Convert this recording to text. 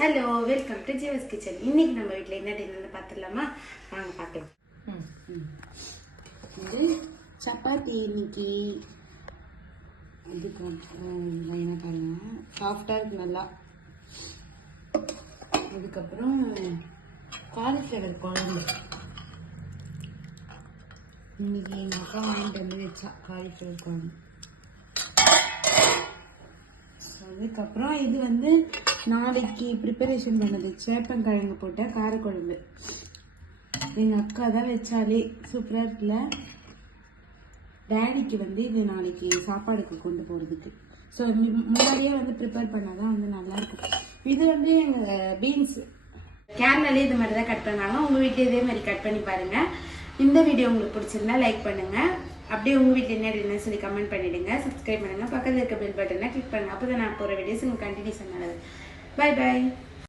Hello, welcome to Jeeva's kitchen. இன்னைக்கு நம்ம வீட்டில் என்ன டின்னர்னு பார்த்துடலாமா? வாங்க பார்க்கலாம். இது சப்பாத்தி இன்னைக்கு. அதுக்கப்புறம் என்ன பாருங்க, சாஃப்டாக இருக்கு நல்லா. அதுக்கப்புறம் காலிஃப்ளவர் குழம்பு. இன்னைக்கு எங்கள் அக்கா வாங்கிட்டு வந்து வச்சா காலிஃப்ளவர் குழம்பு. அதுக்கப்புறம் இது வந்து நாளைக்கு ப்ரிப்பரேஷன் பண்ணது சேப்பங்கிழங்கு போட்ட காரக்குழம்பு. எங்கள் அக்கா தான் வச்சாலே சூப்பராக இருக்குல்ல. டேடிக்கு வந்து இது நாளைக்கு சாப்பாடுக்கு கொண்டு போகிறதுக்கு. ஸோ முன்னாடியே வந்து ப்ரிப்பேர் பண்ணாதான் வந்து நல்லாயிருக்கும். இது வந்து எங்கள் பீன்ஸ் கேரளாலே இது மாதிரி தான் கட் பண்ணாங்க. உங்கள் வீட்டில் இதே மாதிரி கட் பண்ணி பாருங்கள். இந்த வீடியோ உங்களுக்கு பிடிச்சிருந்தா லைக் பண்ணுங்கள். அப்படியே உங்கள் வீட்டில் என்ன சொல்லி கமெண்ட் பண்ணிவிடுங்க. சப்ஸ்கிரைப் பண்ணுங்கள். பக்கத்தில் இருக்க பெல் பட்டனை கிளிக் பண்ணுங்கள். அப்போ தான் நான் போகிற வீடியோஸ் உங்களுக்கு கண்டினியூஸ் ஆனது. Bye bye.